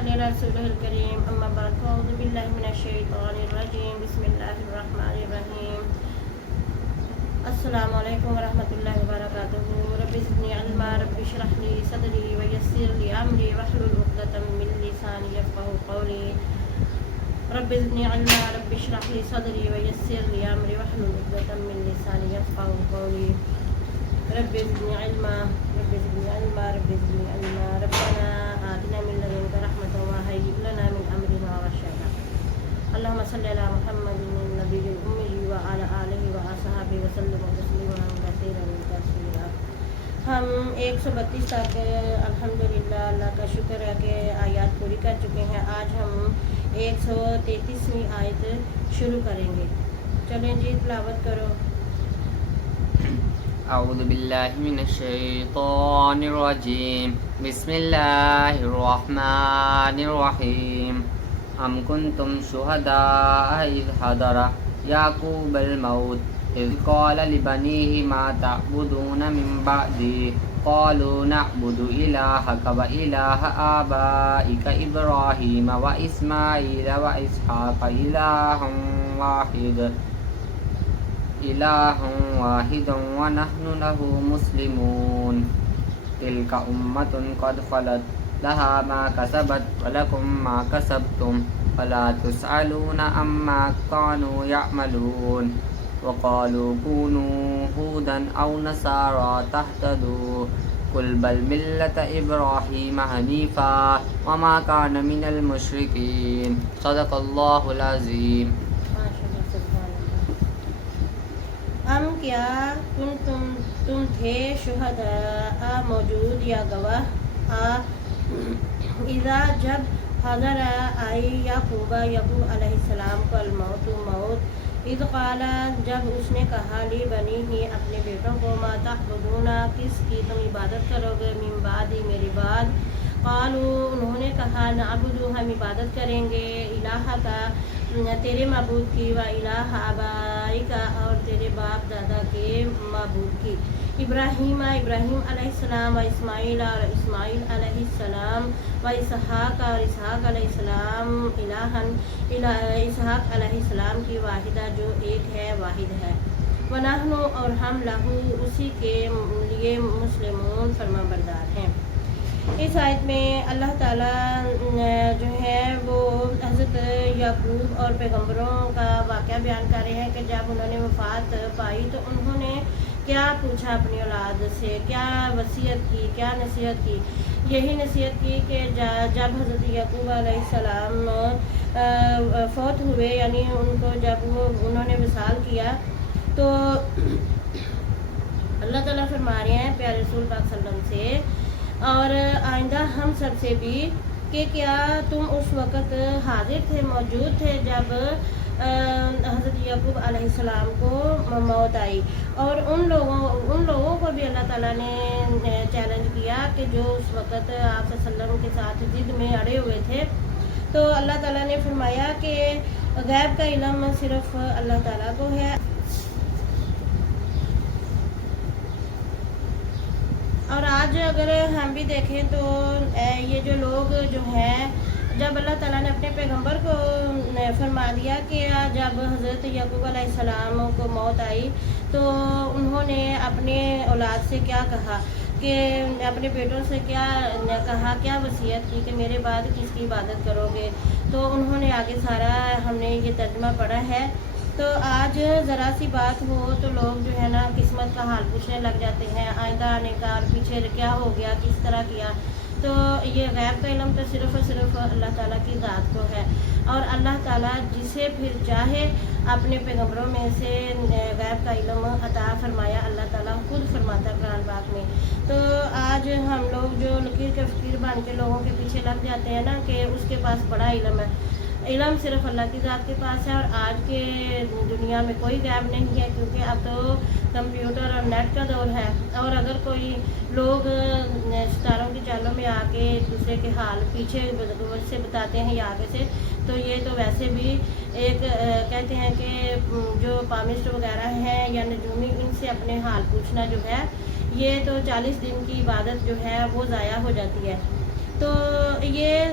صلی علی رسولہ الکریم اما بعد فاعوذ باللہ من الشیطان الرجیم بسم اللہ الرحمن الرحیم السلام علیکم ورحمۃ اللہ وبرکاتہ رب زدنی علما رب اشرح لی صدری ویسر لی امری واحلل عقدۃ من لسانی یفقهوا قولی رب زدنی علما رب اشرح لی صدری ویسر لی امری واحلل عقدۃ من لسانی یفقهوا قولی رب زدنی علما رب زدنی علما رب زدنی علما ربنا آتنا من لدنک رحمۃ وهیئ لنا من امرنا رشدا اللهم صل علی محمد النبی الأمی وعلی آلہ وصحبہ وسلم تسلیما کثیرا کثیرا۔ ہم 132 تک الحمدللہ اللہ کا شکر ہے کہ آیات پوری کر چکے ہیں۔ آج ہم 133ویں آیت شروع کریں گے۔ چلیں جی تلاوت کرو۔ اعوذ باللہ من الشیطان الرجیم بسم اللہ الرحمن الرحیم ام کنتم شہداء اذ حضر یعقوب الموت اذ قال لبنیہ ما تعبدون من بعدی قالوا نعبد الہک و الہ آبائک ابراہیم و اسماعیل و اسحاق الہ واحد ونحن له مسلمون تلک امۃ قد خلت لها ما کسبت ولکم ما کسبتم ولا تسألون عما كانوا يعملون وقالوا كونوا هودا أو نصارى تهتدوا قل بل ملة إبراهيم حنيفا وما كان من المشركين صدق الله العظيم۔ ہم کیا تم تھے شہداء موجود یا گواہ اذا جب حضر آئی یعقوب علیہ السلام کو الموت موت اذ قال جب اس نے کہا لی بنی ہی اپنے بیٹوں کو ما تعبدون کس کی تم عبادت کرو گے من بعدی میرے بعد قالوا انہوں نے کہا نعبد ہم عبادت کریں گے الہ کا تیرے معبود کی و الہ آبائک اور تیرے باپ دادا کے معبود کی ابراہیم علیہ السلام و اسماعیل اور اسماعیل علیہ السلام و اسحاق اور اسحاق علیہ السلام اسحاق علیہ السلام کی واحدہ جو ایک ہے واحد ہے ونحن اور ہم لہو اسی کے لیے مسلمون فرما بردار ہیں۔ اس آیت میں اللہ تعالیٰ جو ہے وہ حضرت یعقوب اور پیغمبروں کا واقعہ بیان کر رہے ہیں کہ جب انہوں نے وفات پائی تو انہوں نے کیا پوچھا اپنی اولاد سے، کیا وصیت کی، کیا نصیحت کی۔ یہی نصیحت کی کہ جب حضرت یعقوب علیہ السلام فوت ہوئے، یعنی ان کو جب انہوں نے وصال کیا تو اللہ تعالیٰ فرما رہے ہیں پیارے رسول پاک صلی اللہ علیہ وسلم سے اور آئندہ ہم سب سے بھی کہ کیا تم اس وقت حاضر تھے، موجود تھے جب حضرت یعقوب علیہ السلام کو موت آئی۔ اور ان لوگوں کو بھی اللہ تعالیٰ نے چیلنج کیا کہ جو اس وقت آپ صلی اللہ علیہ وسلم کے ساتھ ضد میں اڑے ہوئے تھے، تو اللہ تعالیٰ نے فرمایا کہ غیب کا علم صرف اللہ تعالیٰ کو ہے۔ اور آج اگر ہم بھی دیکھیں تو یہ جو لوگ جو ہیں، جب اللہ تعالیٰ نے اپنے پیغمبر کو فرما دیا کہ جب حضرت یعقوب علیہ السلام کو موت آئی تو انہوں نے اپنے اولاد سے کیا کہا کہ اپنے بیٹوں سے کیا کہا، کیا وصیت کی کہ میرے بعد کس کی عبادت کرو گے، تو انہوں نے آگے سارا ہم نے یہ ترجمہ پڑھا ہے۔ تو آج ذرا سی بات ہو تو لوگ جو ہے نا قسمت کا حال پوچھنے لگ جاتے ہیں، آئندہ آنے کا اور پیچھے کیا ہو گیا، کس طرح کیا۔ تو یہ غیب کا علم تو صرف اور صرف اللہ تعالیٰ کی ذات کو ہے، اور اللہ تعالیٰ جسے پھر چاہے اپنے پیغمبروں میں سے غیب کا علم عطا فرمایا اللہ تعالیٰ خود فرماتا ہے قرآن پاک میں۔ تو آج ہم لوگ جو لکیر کے فقیر بن کے لوگوں کے پیچھے لگ جاتے ہیں نا کہ اس کے پاس بڑا علم ہے، علم صرف اللہ کی ذات کے پاس ہے، اور آج کے دنیا میں کوئی غیب نہیں ہے کیونکہ اب تو کمپیوٹر اور نیٹ کا دور ہے۔ اور اگر کوئی لوگ ستاروں کی چالوں میں آ کے ایک دوسرے کے حال پیچھے سے بتاتے ہیں یا آگے سے، تو یہ تو ویسے بھی ایک کہتے ہیں کہ جو پامسٹ وغیرہ ہیں یا نجومی، ان سے اپنے حال پوچھنا جو ہے یہ تو 40 دن کی عبادت جو ہے وہ ضائع ہو جاتی ہے۔ تو یہ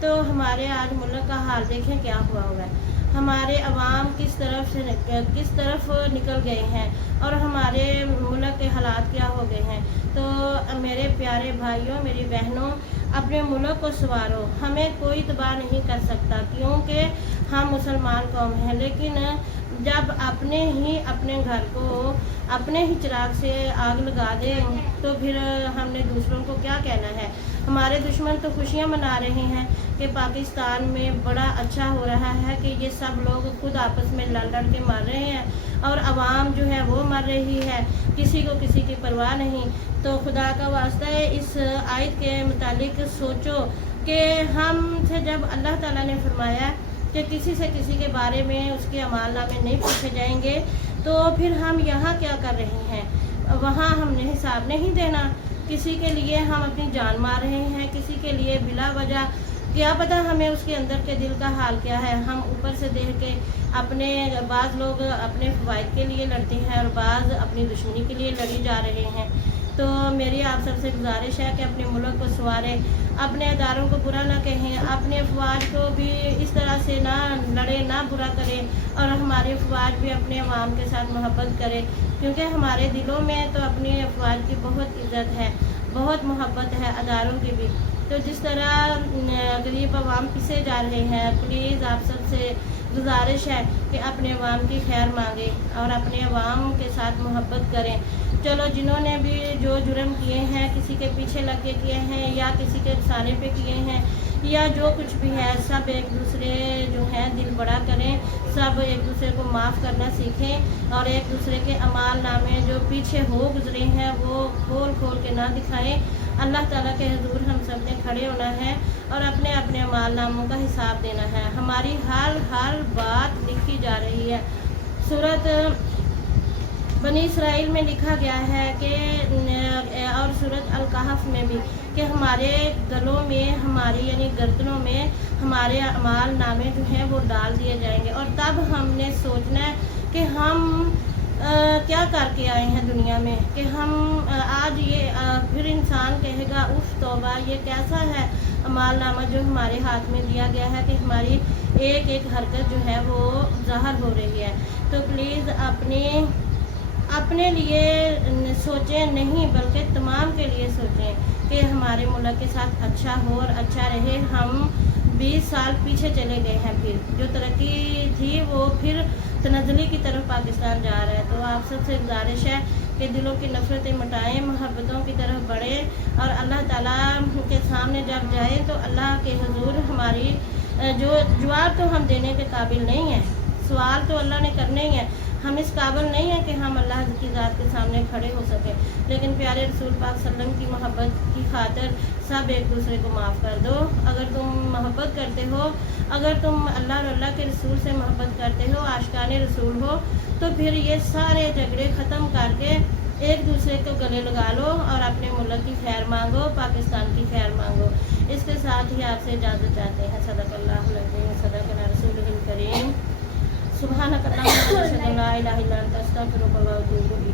تو ہمارے آج ملک کا حال دیکھیں کیا ہوا ہے. ہمارے عوام کس طرف نکل گئے ہیں اور ہمارے ملک کے حالات کیا ہو گئے ہیں. تو میرے پیارے بھائیوں، میری بہنوں، اپنے ملک کو سنوارو. ہمیں کوئی تباہ نہیں کر سکتا کیونکہ ہم مسلمان قوم ہیں، لیکن جب اپنے گھر کو اپنے ہی چراغ سے آگ لگا دیں تو پھر ہم نے دوسروں کو کیا کہنا ہے. ہمارے دشمن تو خوشیاں منا رہے ہیں کہ پاکستان میں بڑا اچھا ہو رہا ہے، کہ یہ سب لوگ خود آپس میں لڑ کے مر رہے ہیں اور عوام جو ہے وہ مر رہی ہے، کسی کو کسی کی پرواہ نہیں. تو خدا کا واسطہ ہے، اس آیت کے متعلق سوچو کہ ہم سے جب اللہ تعالیٰ نے فرمایا کہ کسی سے کسی کے بارے میں اس کے اعمال نامے نہیں پوچھے جائیں گے، تو پھر ہم یہاں کیا کر رہے ہیں؟ وہاں ہم نے حساب نہیں دینا. کسی کے لیے ہم اپنی جان مار رہے ہیں، کسی کے لیے بلا وجہ، کیا پتہ ہمیں اس کے اندر کے دل کا حال کیا ہے. ہم اوپر سے دیکھ کے بعض لوگ اپنے فوائد کے لیے لڑتے ہیں اور بعض اپنی دشمنی کے لیے لڑی جا رہے ہیں. تو میری آپ سب سے گزارش ہے کہ اپنے ملک کو سنواریں، اپنے اداروں کو برا نہ کہیں، اپنے افواج کو بھی اس طرح سے نہ لڑے، نہ برا کریں، اور ہمارے افواج بھی اپنے عوام کے ساتھ محبت کرے، کیونکہ ہمارے دلوں میں تو اپنے افواج کی بہت عزت ہے، بہت محبت ہے، اداروں کی بھی. تو جس طرح غریب عوام پسے جا رہے ہیں، پلیز آپ سب سے گزارش ہے کہ اپنے عوام کی خیر مانگیں اور اپنے عوام کے ساتھ محبت کریں. چلو، جنہوں نے بھی جو جرم کیے ہیں، کسی کے پیچھے لگ کے کیے ہیں یا کسی کے رسانے پہ کیے ہیں یا جو کچھ بھی ہے، سب ایک دوسرے جو ہیں دل بڑا کریں، سب ایک دوسرے کو معاف کرنا سیکھیں اور ایک دوسرے کے اعمال نامے جو پیچھے ہو گزرے ہیں وہ کھول کے نہ دکھائیں. اللہ تعالیٰ کے حضور ہم سب نے کھڑے ہونا ہے اور اپنے اعمال ناموں کا حساب دینا ہے. ہماری ہر بات لکھی جا رہی ہے. سورۃ بنی اسرائیل میں لکھا گیا ہے کہ اور سورۃ الکہف میں بھی کہ ہمارے گلوں میں، ہماری یعنی گردنوں میں ہمارے اعمال نامے جو ہیں وہ ڈال دیے جائیں گے. اور تب ہم نے سوچنا ہے کہ ہم کیا کر کے آئے ہیں دنیا میں، کہ ہم آج یہ پھر انسان کہے گا اف توبہ، یہ کیسا ہے اعمال نامہ جو ہمارے ہاتھ میں دیا گیا ہے کہ ہماری ایک ایک حرکت جو ہے وہ ظاہر ہو رہی ہے. تو پلیز اپنے لیے سوچیں نہیں بلکہ تمام کے لیے سوچیں کہ ہمارے ملک کے ساتھ اچھا ہو اور اچھا رہے. ہم 20 سال پیچھے چلے گئے ہیں، پھر جو ترقی تھی وہ پھر تنزلی کی طرف پاکستان جا رہا ہے. تو آپ سب سے گزارش ہے کہ دلوں کی نفرتیں مٹائیں، محبتوں کی طرف بڑھیں اور اللہ تعالیٰ کے سامنے جب جائیں تو اللہ کے حضور ہماری جو جواب تو ہم دینے کے قابل نہیں ہیں، سوال تو اللہ نے کرنے ہی ہیں. ہم اس قابل نہیں ہیں کہ ہم اللہ کی ذات کے سامنے کھڑے ہو سکیں، لیکن پیارے رسول پاک صلی اللہ علیہ وسلم کی محبت کی خاطر سب ایک دوسرے کو معاف کر دو. اگر تم محبت کرتے ہو، اگر تم اللہ اور اللہ کے رسول سے محبت کرتے ہو، عاشقان رسول ہو، تو پھر یہ سارے جھگڑے ختم کر کے ایک دوسرے کو گلے لگا لو اور اپنے ملک کی خیر مانگو، پاکستان کی خیر مانگو. اس کے ساتھ ہی آپ سے اجازت چاہتے ہیں. صدق اللہ العظیم، صدق رسول الکریم. سبحانک اللہم و اشہد ان لا الہ الا انت استغفرک و اتوب الیک.